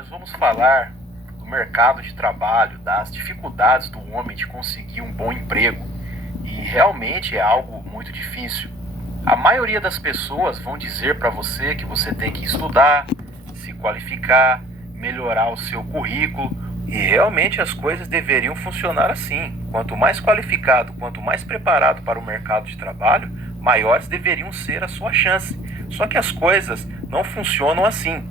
nós vamos falar do mercado de trabalho, das dificuldades do homem de conseguir um bom emprego. E realmente é algo muito difícil. A maioria das pessoas vão dizer para você que você tem que estudar, se qualificar, melhorar o seu currículo. E realmente as coisas deveriam funcionar assim. Quanto mais qualificado, quanto mais preparado para o mercado de trabalho, maiores deveriam ser a sua chance. Só que as coisas não funcionam assim.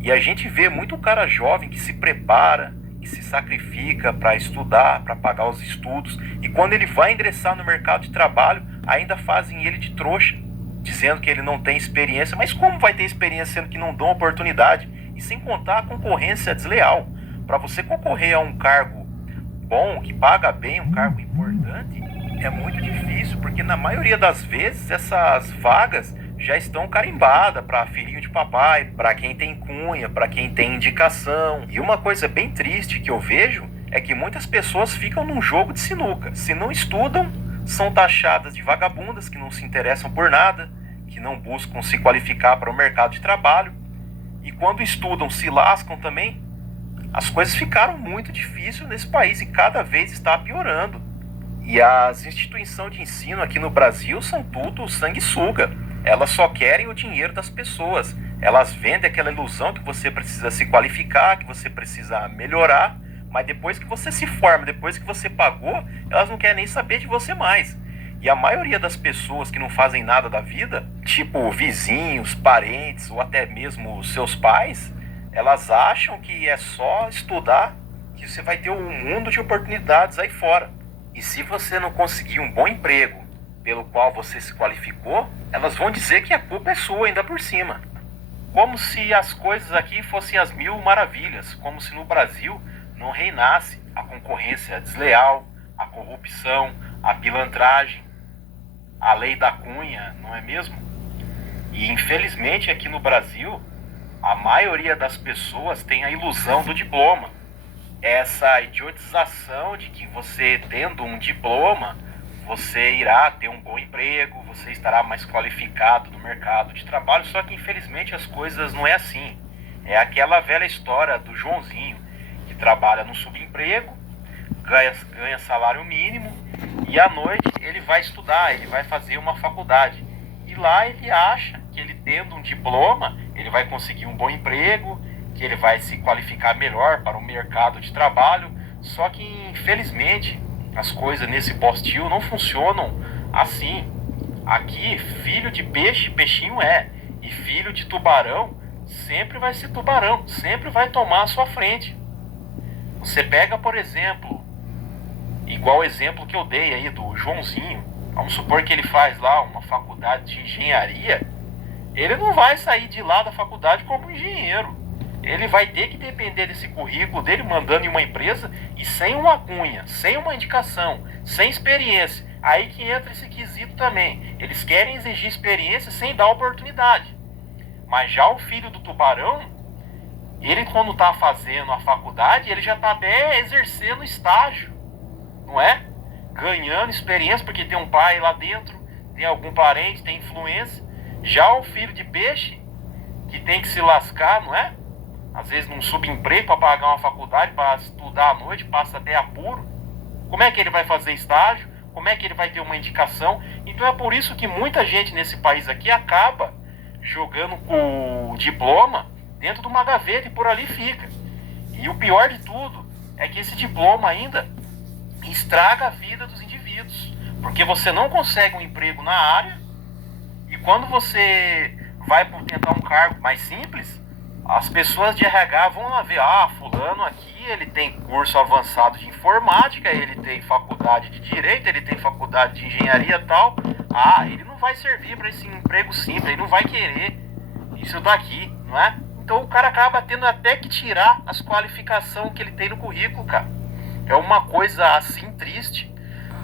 E a gente vê muito cara jovem que se prepara, que se sacrifica para estudar, para pagar os estudos, e quando ele vai ingressar no mercado de trabalho, ainda fazem ele de trouxa, dizendo que ele não tem experiência. Mas como vai ter experiência sendo que não dão oportunidade? E sem contar a concorrência desleal. Para você concorrer a um cargo bom, que paga bem, um cargo importante, é muito difícil, porque na maioria das vezes essas vagas já estão carimbadas para filhinho de papai, para quem tem cunha, para quem tem indicação. E uma coisa bem triste que eu vejo é que muitas pessoas ficam num jogo de sinuca. Se não estudam, são taxadas de vagabundas, que não se interessam por nada, que não buscam se qualificar para o mercado de trabalho. E quando estudam, se lascam também. As coisas ficaram muito difíceis nesse país e cada vez está piorando. E as instituições de ensino aqui no Brasil são tudo sanguessuga. Elas só querem o dinheiro das pessoas. Elas vendem aquela ilusão que você precisa se qualificar, que você precisa melhorar, mas depois que você se forma, depois que você pagou, elas não querem nem saber de você mais. E a maioria das pessoas que não fazem nada da vida, tipo vizinhos, parentes ou até mesmo seus pais, elas acham que é só estudar que você vai ter um mundo de oportunidades aí fora. E se você não conseguir um bom emprego pelo qual você se qualificou, elas vão dizer que a culpa é sua ainda por cima. Como se as coisas aqui fossem as mil maravilhas, como se no Brasil não reinasse a concorrência desleal, a corrupção, a pilantragem, a lei da cunha, não é mesmo? E infelizmente aqui no Brasil, a maioria das pessoas tem a ilusão do diploma. Essa idiotização de que você tendo um diploma, você irá ter um bom emprego, você estará mais qualificado no mercado de trabalho, só que infelizmente as coisas não é assim. É aquela velha história do Joãozinho, que trabalha no subemprego, ganha salário mínimo, e à noite ele vai estudar, ele vai fazer uma faculdade. E lá ele acha que ele tendo um diploma, ele vai conseguir um bom emprego, que ele vai se qualificar melhor para o mercado de trabalho, só que infelizmente as coisas nesse postil não funcionam assim. Aqui, filho de peixe, peixinho é. E filho de tubarão, sempre vai ser tubarão. Sempre vai tomar a sua frente. Você pega, por exemplo, igual o exemplo que eu dei aí do Joãozinho. Vamos supor que ele faz lá uma faculdade de engenharia. Ele não vai sair de lá da faculdade como engenheiro. Ele vai ter que depender desse currículo dele mandando em uma empresa e sem uma cunha, sem uma indicação, sem experiência. Aí que entra esse quesito também. Eles querem exigir experiência sem dar oportunidade. Mas já o filho do tubarão, ele quando está fazendo a faculdade, ele já está até exercendo estágio, não é? Ganhando experiência porque tem um pai lá dentro, tem algum parente, tem influência. Já o filho de peixe, que tem que se lascar, não é? Às vezes num subemprego para pagar uma faculdade, para estudar à noite, passa até apuro. Como é que ele vai fazer estágio? Como é que ele vai ter uma indicação? Então é por isso que muita gente nesse país aqui acaba jogando o diploma dentro de uma gaveta e por ali fica. E o pior de tudo é que esse diploma ainda estraga a vida dos indivíduos. Porque você não consegue um emprego na área e quando você vai tentar um cargo mais simples, as pessoas de RH vão lá ver, fulano aqui, ele tem curso avançado de informática, ele tem faculdade de direito, ele tem faculdade de engenharia e tal. Ele não vai servir para esse emprego simples, ele não vai querer isso daqui, não é? Então o cara acaba tendo até que tirar as qualificações que ele tem no currículo, cara. É uma coisa assim triste.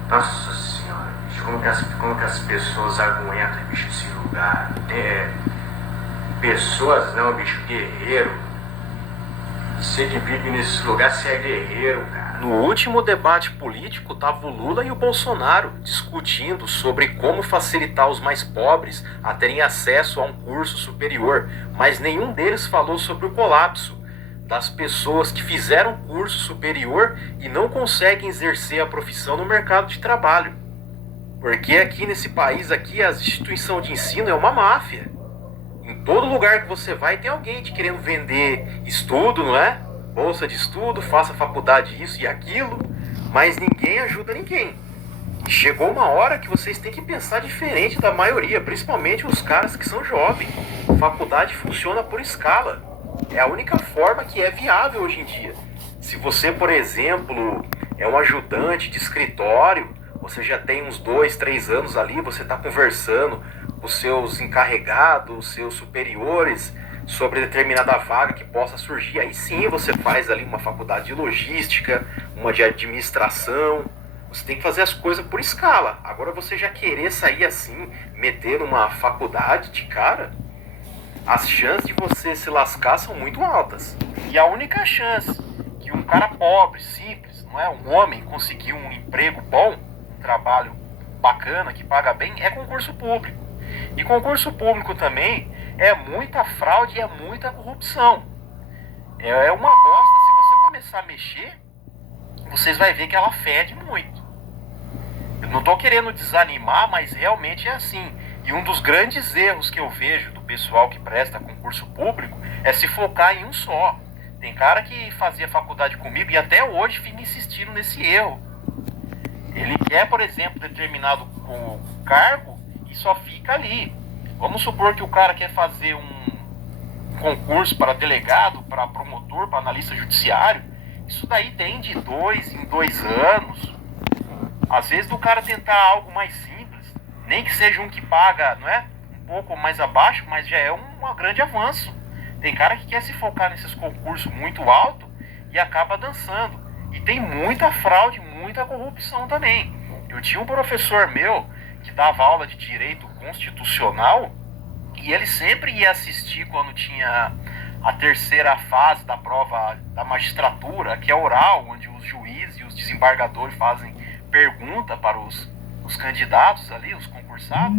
Nossa senhora, bicho, como que as pessoas aguentam, bicho, esse lugar? Pessoas não, bicho, guerreiro. Você que vive nesse lugar, você é guerreiro, cara. No último debate político, tava o Lula e o Bolsonaro discutindo sobre como facilitar os mais pobres a terem acesso a um curso superior, mas nenhum deles falou sobre o colapso das pessoas que fizeram curso superior e não conseguem exercer a profissão no mercado de trabalho. Porque aqui nesse país, aqui, a instituição de ensino é uma máfia. Em todo lugar que você vai tem alguém te querendo vender estudo, não é? Bolsa de estudo, faça faculdade isso e aquilo, mas ninguém ajuda ninguém. E chegou uma hora que vocês têm que pensar diferente da maioria, principalmente os caras que são jovens. Faculdade funciona por escala. É a única forma que é viável hoje em dia. Se você, por exemplo, é um ajudante de escritório, você já tem uns 2, 3 anos ali, você está conversando com os seus encarregados, os seus superiores, sobre determinada vaga que possa surgir. Aí sim você faz ali uma faculdade de logística, uma de administração. Você tem que fazer as coisas por escala. Agora você já querer sair assim, meter numa faculdade de cara, as chances de você se lascar são muito altas. E a única chance que um cara pobre, simples, não é, um homem conseguir um emprego bom, um trabalho bacana, que paga bem, é concurso público. E concurso público também é muita fraude e é muita corrupção. É uma bosta. Se você começar a mexer, vocês vão ver que ela fede muito. Eu não estou querendo desanimar, mas realmente é assim. E um dos grandes erros que eu vejo do pessoal que presta concurso público é se focar em um só. Tem cara que fazia faculdade comigo e até hoje fica insistindo nesse erro. Ele quer, por exemplo, determinado cargo e só fica ali. Vamos supor que o cara quer fazer um concurso para delegado, para promotor, para analista judiciário. Isso daí tem de 2 em 2 anos. Às vezes do cara tentar algo mais simples, nem que seja um que paga, não é? Um pouco mais abaixo, mas já é um grande avanço. Tem cara que quer se focar nesses concursos muito alto e acaba dançando. E tem muita fraude, muita corrupção também. Eu tinha um professor meu que dava aula de direito constitucional e ele sempre ia assistir quando tinha a terceira fase da prova da magistratura, que é oral, onde os juízes e os desembargadores fazem pergunta para os candidatos ali, os concursados.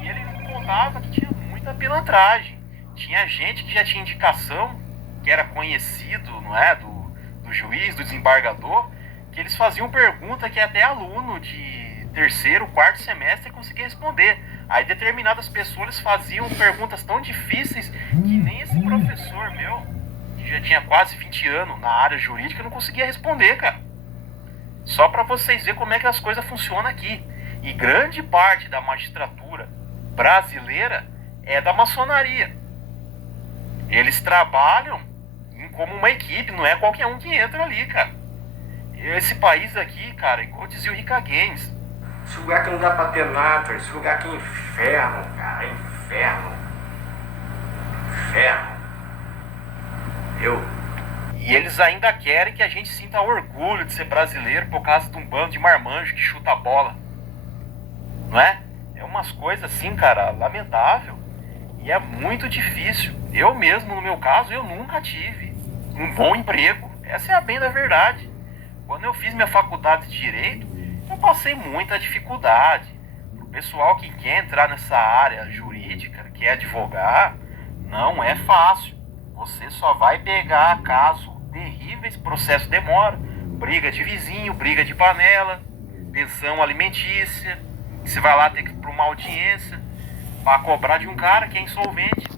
E ele contava que tinha muita pilantragem. Tinha gente que já tinha indicação, que era conhecido, não é, do juiz, do desembargador, que eles faziam pergunta que até aluno de terceiro, quarto semestre conseguia responder. Aí determinadas pessoas faziam perguntas tão difíceis que nem esse professor meu, que já tinha quase 20 anos na área jurídica, não conseguia responder, cara. Só para vocês verem como é que as coisas funcionam aqui. E grande parte da magistratura brasileira é da maçonaria. Eles trabalham como uma equipe, não é qualquer um que entra ali, cara. Esse país aqui, cara, igual dizia o Rica Games, esse lugar que não dá pra ter nada, esse lugar aqui é inferno, cara, inferno. Inferno. E eles ainda querem que a gente sinta orgulho de ser brasileiro por causa de um bando de marmanjo que chuta a bola. Não é? É umas coisas assim, cara, lamentável. E é muito difícil. Eu mesmo, no meu caso, eu nunca tive um bom emprego. Essa é a bem da verdade. Quando eu fiz minha faculdade de Direito, eu passei muita dificuldade. O pessoal que quer entrar nessa área jurídica, quer advogar, não é fácil. Você só vai pegar casos terríveis, processo demora, briga de vizinho, briga de panela, pensão alimentícia. Você vai lá ter que ir para uma audiência para cobrar de um cara que é insolvente.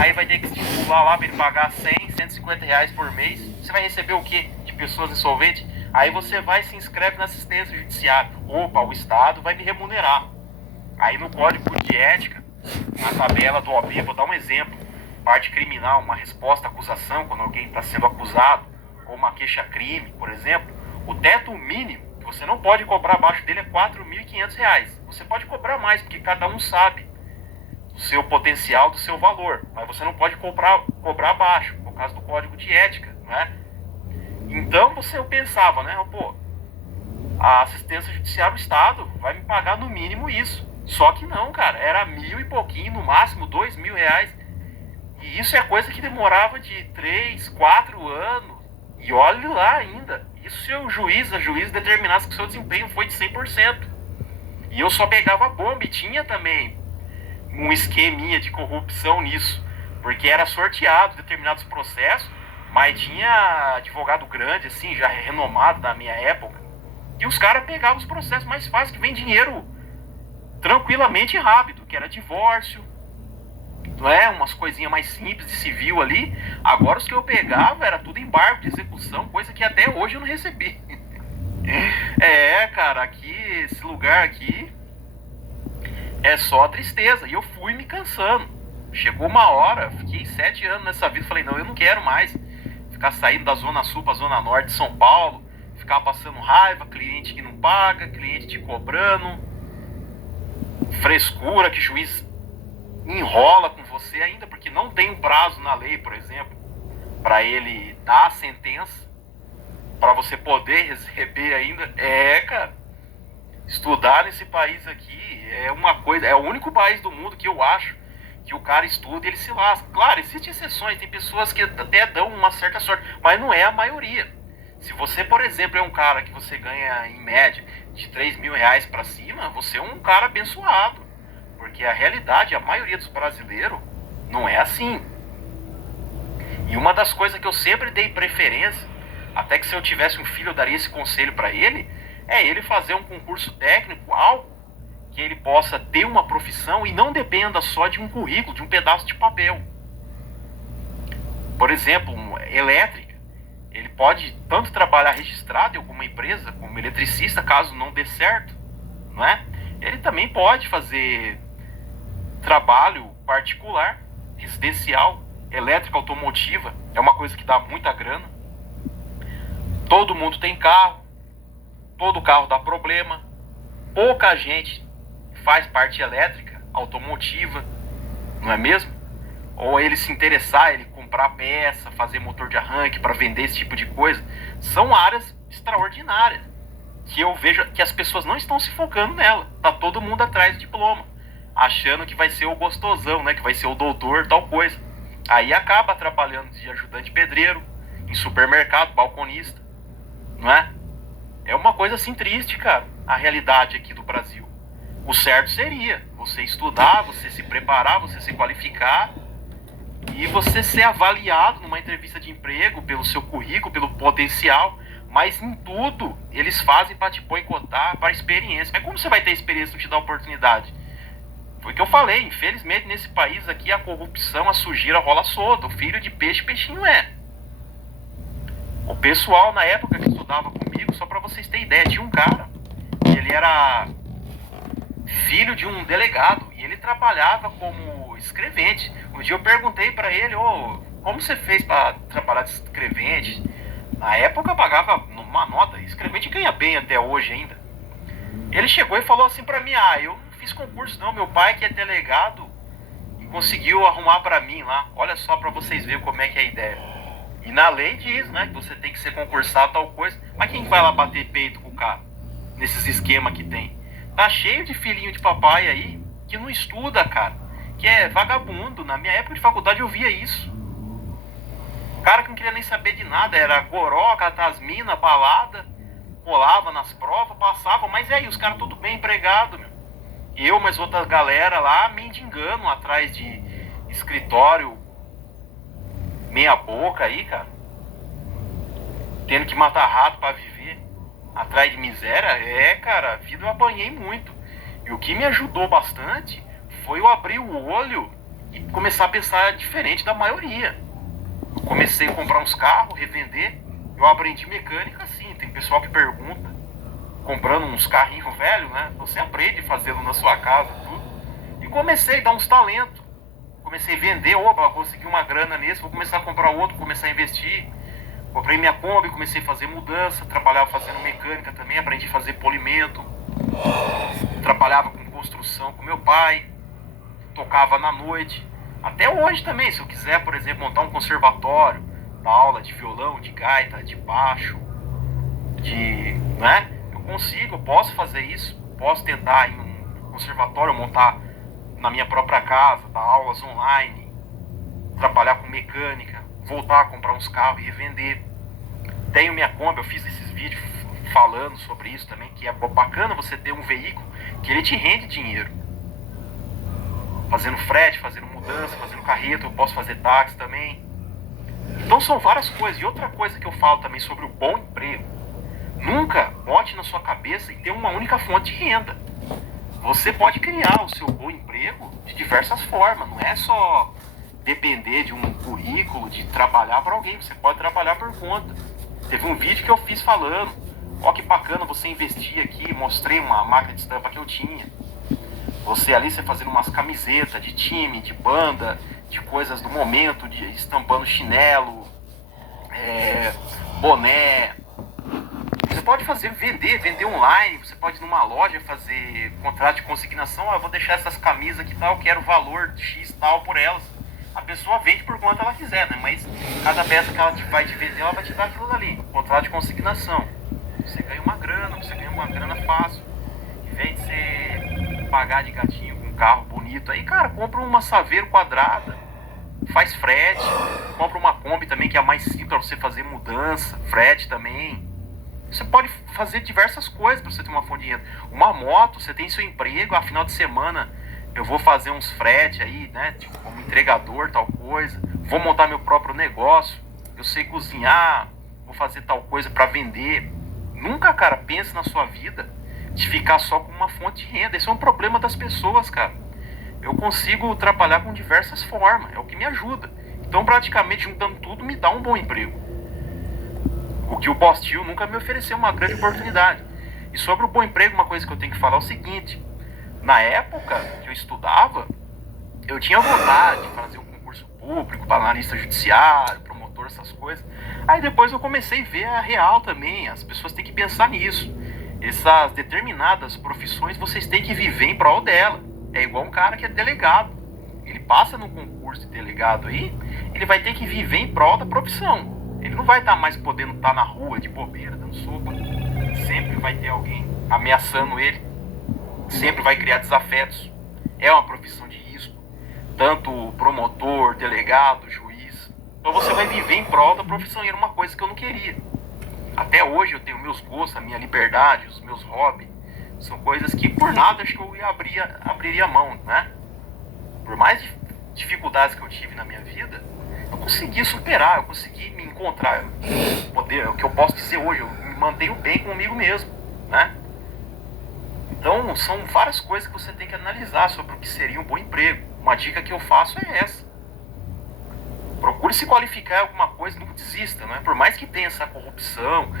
Aí vai ter que estimular lá para ele pagar 100, 150 reais por mês. Você vai receber o quê de pessoas insolventes? Aí você vai e se inscreve na assistência judiciária. Opa, o Estado vai me remunerar. Aí no código de ética, na tabela do OAB, vou dar um exemplo. Parte criminal, uma resposta à acusação, quando alguém está sendo acusado, ou uma queixa-crime, por exemplo, o teto mínimo que você não pode cobrar abaixo dele é R$ 4.500. Você pode cobrar mais, porque cada um sabe do seu potencial, do seu valor, mas você não pode cobrar abaixo, por causa do código de ética, né? Então eu pensava, né, pô, a assistência judiciária do Estado vai me pagar no mínimo isso. Só que não, cara, era 1.000 e pouquinho, no máximo R$ 2.000. E isso é coisa que demorava de 3, 4 anos. E olhe lá ainda. Isso se a juiz determinasse que o seu desempenho foi de 100%. E eu só pegava a bomba e tinha também um esqueminha de corrupção nisso. Porque era sorteado determinados processos Mas tinha advogado grande, assim, já renomado da minha época, e os caras pegavam os processos mais fáceis, que vem dinheiro tranquilamente e rápido, que era divórcio, não é? Umas coisinhas mais simples de civil ali. Agora os que eu pegava era tudo embargo de execução, coisa que até hoje eu não recebi. Cara, aqui, esse lugar aqui é só tristeza. E eu fui me cansando. Chegou uma hora, fiquei 7 anos nessa vida, falei, não, eu não quero mais ficar saindo da Zona Sul pra Zona Norte de São Paulo, ficar passando raiva, cliente que não paga, cliente te cobrando, frescura que juiz enrola com você ainda, porque não tem um prazo na lei, por exemplo, para ele dar a sentença, para você poder receber ainda. Cara, estudar nesse país aqui é uma coisa, é o único país do mundo que eu acho que o cara estuda e ele se lasca. Claro, existem exceções, tem pessoas que até dão uma certa sorte, mas não é a maioria. Se você, por exemplo, é um cara que você ganha em média de 3 mil reais para cima, você é um cara abençoado. Porque a realidade, a maioria dos brasileiros, não é assim. E uma das coisas que eu sempre dei preferência, até que se eu tivesse um filho eu daria esse conselho para ele, é ele fazer um concurso técnico, algo que ele possa ter uma profissão e não dependa só de um currículo, de um pedaço de papel. Por exemplo, elétrica. Ele pode tanto trabalhar registrado em alguma empresa como eletricista, caso não dê certo, não é? Ele também pode fazer trabalho particular, residencial, elétrica automotiva, é uma coisa que dá muita grana. Todo mundo tem carro, todo carro dá problema, pouca gente faz parte elétrica, automotiva, não é mesmo? Ou ele se interessar, ele comprar peça, fazer motor de arranque para vender esse tipo de coisa, são áreas extraordinárias que eu vejo que as pessoas não estão se focando nela. Tá todo mundo atrás de diploma, achando que vai ser o gostosão, né? Que vai ser o doutor, tal coisa. Aí acaba trabalhando de ajudante pedreiro, em supermercado, balconista, não é? É uma coisa assim triste, cara, a realidade aqui do Brasil. O certo seria você estudar, você se preparar, você se qualificar e você ser avaliado numa entrevista de emprego pelo seu currículo, pelo potencial. Mas em tudo eles fazem para te boicotar, para experiência. Mas como você vai ter experiência se não te dá oportunidade? Foi o que eu falei, infelizmente nesse país aqui a corrupção, a sujeira rola solta. O filho de peixe, peixinho é. O pessoal na época que estudava comigo, só para vocês terem ideia, tinha um cara que ele era filho de um delegado e ele trabalhava como escrevente. Um dia eu perguntei para ele, como você fez para trabalhar de escrevente? Na época eu pagava uma nota, escrevente ganha bem até hoje ainda. Ele chegou e falou assim para mim, eu não fiz concurso não, meu pai que é delegado e conseguiu arrumar para mim lá. Olha só para vocês verem como é que é a ideia. E na lei diz, né, que você tem que ser concursado, tal coisa. Mas quem vai lá bater peito com o cara? Nesses esquemas que tem. Tá cheio de filhinho de papai aí que não estuda, cara. Que é vagabundo. Na minha época de faculdade eu via isso. Cara que não queria nem saber de nada. Era goró, catasmina, balada. Colava nas provas, passava. Mas e aí, os caras tudo bem empregado, meu. Eu, mas outras galera lá mendigando atrás de escritório meia boca aí, cara. Tendo que matar rato pra viver. Atrás de miséria. Cara, a vida eu apanhei muito. E o que me ajudou bastante foi eu abrir o olho e começar a pensar diferente da maioria. Eu comecei a comprar uns carros, revender. Eu aprendi mecânica assim. Tem pessoal que pergunta, comprando uns carrinhos velhos, né? Você aprende fazendo na sua casa, tudo. E comecei a dar uns talentos. Comecei a vender, consegui uma grana nesse, vou começar a comprar outro, começar a investir. Comprei minha Kombi, comecei a fazer mudança, trabalhava fazendo mecânica também, aprendi a fazer polimento. Trabalhava com construção com meu pai, tocava na noite. Até hoje também, se eu quiser, por exemplo, montar um conservatório, dar aula de violão, de gaita, de baixo, né? Eu consigo, eu posso fazer isso, posso tentar ir num conservatório, montar na minha própria casa, dar aulas online, trabalhar com mecânica, voltar a comprar uns carros e revender. Tenho minha Kombi, eu fiz esses vídeos falando sobre isso também, que é bacana você ter um veículo que ele te rende dinheiro. Fazendo frete, fazendo mudança, fazendo carreta, eu posso fazer táxi também. Então são várias coisas. E outra coisa que eu falo também sobre o bom emprego: nunca bote na sua cabeça e ter uma única fonte de renda. Você pode criar o seu bom emprego de diversas formas. Não é só depender de um currículo, de trabalhar para alguém. Você pode trabalhar por conta. Teve um vídeo que eu fiz falando: ó, que bacana você investir aqui. Mostrei uma máquina de estampa que eu tinha. Você ali, você fazendo umas camisetas de time, de banda, de coisas do momento, de estampando chinelo, boné. Você pode vender online. Você pode ir numa loja fazer contrato de consignação. Eu vou deixar essas camisas aqui tal, eu quero valor X tal por elas. A pessoa vende por quanto ela quiser, né? Mas cada peça que ela vai te vender, ela vai te dar aquilo ali. Contrato de consignação. Você ganha uma grana fácil. Em vez de você pagar de gatinho com um carro bonito aí, cara, compra uma Saveiro quadrada, faz frete, compra uma Kombi também, que é a mais simples para você fazer mudança, frete também. Você pode fazer diversas coisas para você ter uma fonte de renda. Uma moto, você tem seu emprego, a final de semana eu vou fazer uns frete aí, né, tipo como entregador, tal coisa. Vou montar meu próprio negócio, eu sei cozinhar, vou fazer tal coisa para vender. Nunca, cara, pense na sua vida de ficar só com uma fonte de renda. Esse é um problema das pessoas, cara. Eu consigo trabalhar com diversas formas, é o que me ajuda. Então, praticamente, juntando tudo, me dá um bom emprego. O que o Bostil nunca me ofereceu uma grande oportunidade. E sobre o bom emprego, uma coisa que eu tenho que falar é o seguinte: na época que eu estudava, eu tinha vontade de fazer um concurso público para analista judiciário, promotor, essas coisas. Aí depois eu comecei a ver a real também. As pessoas têm que pensar nisso. Essas determinadas profissões, vocês têm que viver em prol dela. É igual um cara que é delegado. Ele passa num concurso de delegado aí, ele vai ter que viver em prol da profissão. Ele não vai estar mais podendo estar na rua de bobeira, dando sopa. Sempre vai ter alguém ameaçando ele. Sempre vai criar desafetos. É uma profissão de risco. Tanto promotor, delegado, juiz. Então você vai viver em prol da profissão. E era uma coisa que eu não queria. Até hoje eu tenho meus gostos, a minha liberdade, os meus hobbies. São coisas que por nada acho que eu abriria mão, né? Por mais dificuldades que eu tive na minha vida, eu consegui superar, eu consegui me encontrar. O que eu posso dizer hoje, eu me mantenho bem comigo mesmo, né? Então, são várias coisas que você tem que analisar sobre o que seria um bom emprego. Uma dica que eu faço é essa: procure se qualificar em alguma coisa, nunca desista, né? Por mais que tenha essa corrupção,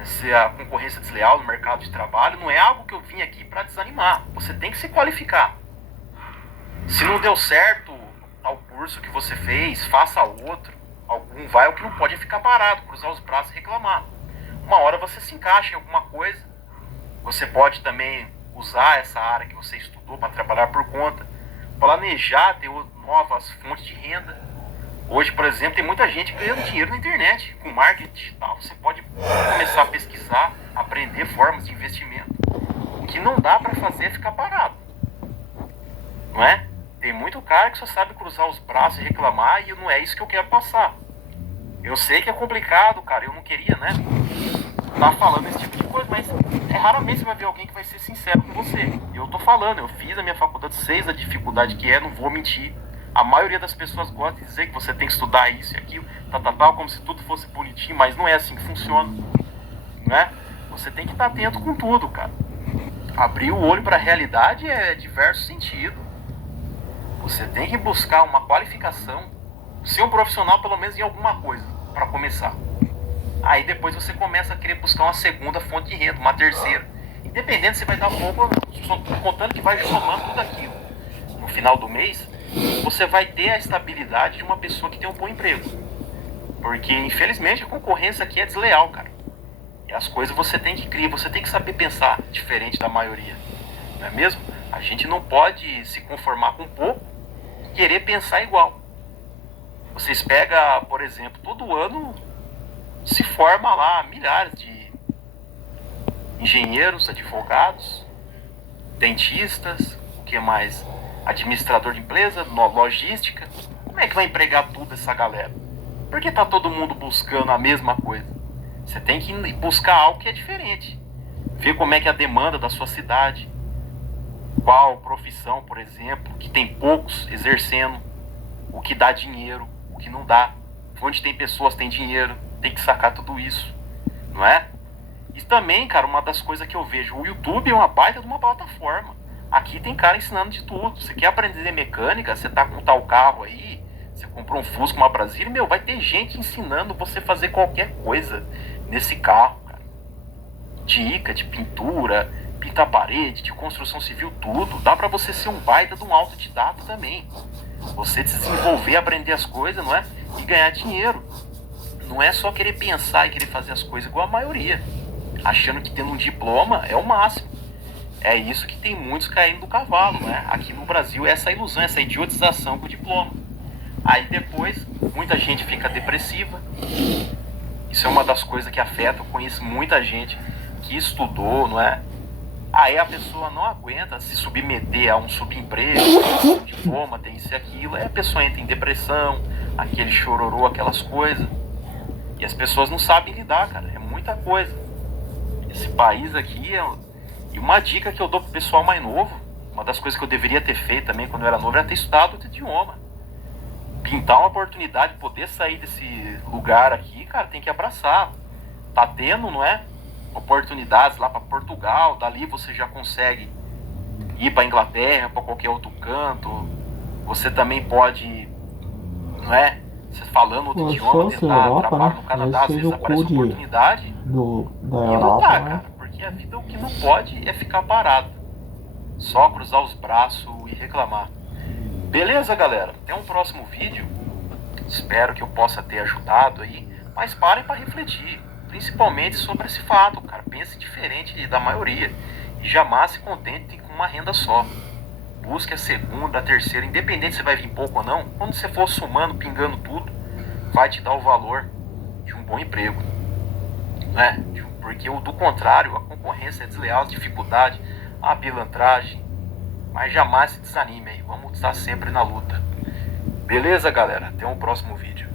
essa concorrência desleal no mercado de trabalho, não é algo que eu vim aqui para desanimar. Você tem que se qualificar. Se não deu certo tal curso que você fez, faça outro. Algum vai, o que não pode é ficar parado, cruzar os braços e reclamar. Uma hora você se encaixa em alguma coisa. Você pode também usar essa área que você estudou para trabalhar por conta, planejar ter novas fontes de renda. Hoje, por exemplo, tem muita gente ganhando dinheiro na internet, com marketing digital. Você pode começar a pesquisar, aprender formas de investimento. O que não dá para fazer é ficar parado. Não é? Tem muito cara que só sabe cruzar os braços e reclamar, e não é isso que eu quero passar. Eu sei que é complicado, cara, eu não queria, né, tá falando esse tipo de coisa, mas raramente você vai ver alguém que vai ser sincero com você. Eu tô falando, eu fiz a minha faculdade, sei a dificuldade que é, não vou mentir. A maioria das pessoas gosta de dizer que você tem que estudar isso e aquilo, tal, como se tudo fosse bonitinho, mas não é assim que funciona, né? Você tem que estar atento com tudo, cara. Abrir o olho para a realidade é diverso sentido. Você tem que buscar uma qualificação, ser um profissional pelo menos em alguma coisa, para começar. Aí depois você começa a querer buscar uma segunda fonte de renda, uma terceira. Independente se vai dar pouco ou não, contando que vai somando tudo aquilo. No final do mês, você vai ter a estabilidade de uma pessoa que tem um bom emprego. Porque, infelizmente, a concorrência aqui é desleal, cara. E as coisas você tem que criar, você tem que saber pensar diferente da maioria. Não é mesmo? A gente não pode se conformar com pouco e querer pensar igual. Vocês pegam, por exemplo, todo ano se forma lá milhares de engenheiros, advogados, dentistas, o que mais? Administrador de empresa, logística. Como é que vai empregar tudo essa galera? Porque tá todo mundo buscando a mesma coisa. Você tem que buscar algo que é diferente. Ver como é que é a demanda da sua cidade. Qual profissão, por exemplo, que tem poucos exercendo. O que dá dinheiro, o que não dá. Onde tem pessoas, tem dinheiro, tem que sacar tudo isso, não é? E também, cara, uma das coisas que eu vejo, o YouTube é uma baita de uma plataforma. Aqui tem cara ensinando de tudo. Você quer aprender mecânica, você tá com tal carro aí, você comprou um Fusca, uma Brasília, meu, vai ter gente ensinando você a fazer qualquer coisa nesse carro, cara. Dica de pintura, pintar parede, de construção civil, tudo. Dá pra você ser um baita de um autodidata também. Você desenvolver, aprender as coisas, não é? E ganhar dinheiro. Não é só querer pensar e querer fazer as coisas igual a maioria, achando que tendo um diploma é o máximo. É isso que tem muitos caindo do cavalo, né? Aqui no Brasil é essa ilusão, essa idiotização com o diploma. Aí depois, muita gente fica depressiva. Isso é uma das coisas que afeta. Eu conheço muita gente que estudou, não é? Aí a pessoa não aguenta se submeter a um subemprego, um diploma, tem isso e aquilo. Aí a pessoa entra em depressão, aquele chororô, aquelas coisas. E as pessoas não sabem lidar, cara. É muita coisa. Esse país aqui é... E uma dica que eu dou pro pessoal mais novo, uma das coisas que eu deveria ter feito também quando eu era novo, era ter estudado outro idioma. Pintar uma oportunidade, poder sair desse lugar aqui, cara, tem que abraçar. Tá tendo, não é? Oportunidades lá para Portugal, dali você já consegue ir para Inglaterra, para qualquer outro canto. Você também pode, não é? Você falando outro idioma, tentar Europa, trabalhar né? no Canadá, às vezes aparece Cude oportunidade. da E não Europa, dá, né? cara, porque a vida o que não pode é ficar parado. Só cruzar os braços e reclamar. Beleza, galera? Até um próximo vídeo. Espero que eu possa ter ajudado aí. Mas parem para refletir. Principalmente sobre esse fato, cara. Pense diferente da maioria. E jamais se contente com uma renda só. Busque a segunda, a terceira, independente se vai vir pouco ou não. Quando você for somando, pingando tudo, vai te dar o valor de um bom emprego, né? Porque do contrário, a concorrência é desleal, a dificuldade, a pilantragem. Mas jamais se desanime aí. Vamos estar sempre na luta. Beleza, galera? Até um próximo vídeo.